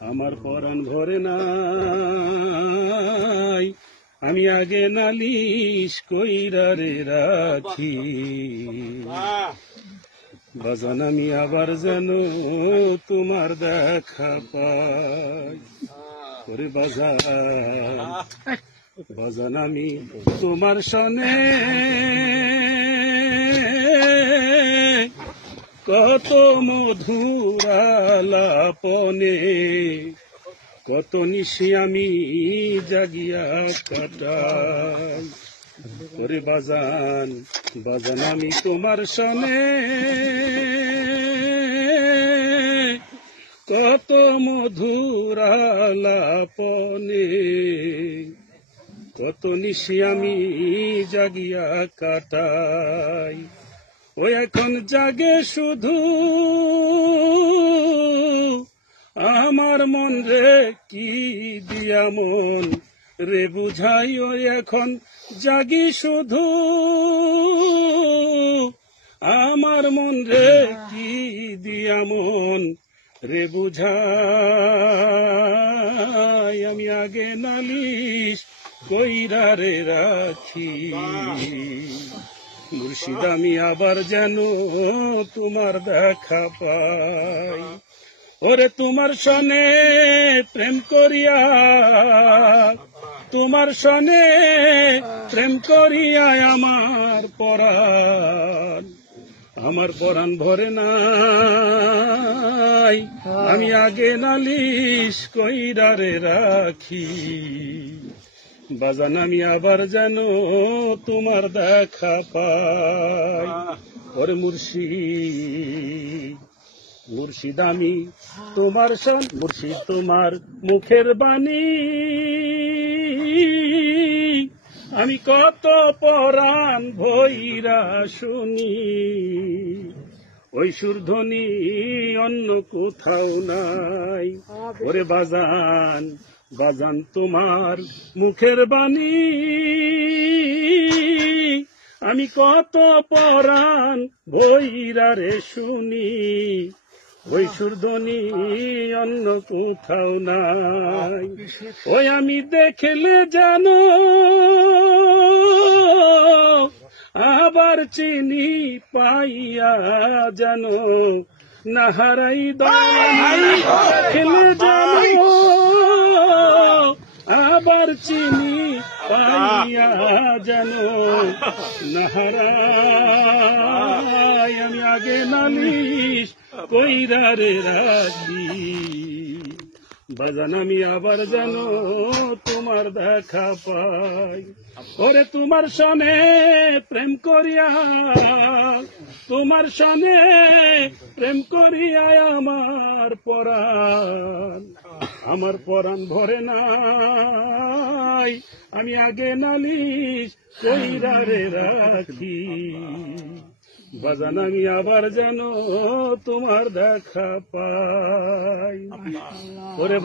আমার পরাণ ভরে নাই, আমি আগে নালিশ কইরা রে রাখি। বাজান আমি আবার যেন তোমার দেখা পাই। ওরে বাজান, বাজান আমি তোমার সনে কত মধুর আলাপনে, কত নিশি আমি জাগিয়া কাটাই। ওরে বাজান, বাজান আমি তোমার সনে কত মধুর আলাপনে, কত নিশি আমি জাগিয়া কাটাই। ও এখন জাগে শুধু আমার মন রে, কি দিয়া মন রে বুঝাই। ও এখন জাগি শুধু আমার মন রে, কি দিয়া মন রে বুঝাই। আমি আগে নালিশ কইরা রে রাখি। মুর্শিদ আমি আবার যেন তোমার দেখা পাই। ওরে তোমার সনে প্রেম করিয়া, তোমার সনে প্রেম করিয়া আমার পরাণ ভরে নাই, আমি আগে নালিশ কইরা রে রাখি। বাজান আমি আবার যেন তোমার দেখা পাই। ওরে মুর্শিদ, মুর্শিদ আমি তোমার মুর্শিদ তোমার মুখের বাণী আমি কত পরাণ ভৈরা শুনি। ওই সুরধ্বনি অন্য কোথাও নাই। ওরে বাজান, বাজান তোমার মুখের বাণী আমি কত পরাণ ভৈরা রে শুনি। ওই সুরধ্বনি অন্য কোথাও নাই। ওই আমি দেখলে জানো আবার চিনি পাইয়া জানো না হারাই দেখলে জানো আবার চিনি পাইয়া জানো না হারাই। আমি আগে নালিশ কইরা রে রাখি। বাজান আমি আবার যেন তোমার দেখা পাই। ওরে তোমার সনে প্রেম করিয়া, তোমার সনে প্রেম করিয়া আমার পরাণ ভরে নাই, আমি আগে নালিশ কইরা রে রাখি। বাজান আমি আবার যেন তোমার দেখা পাই। ওরে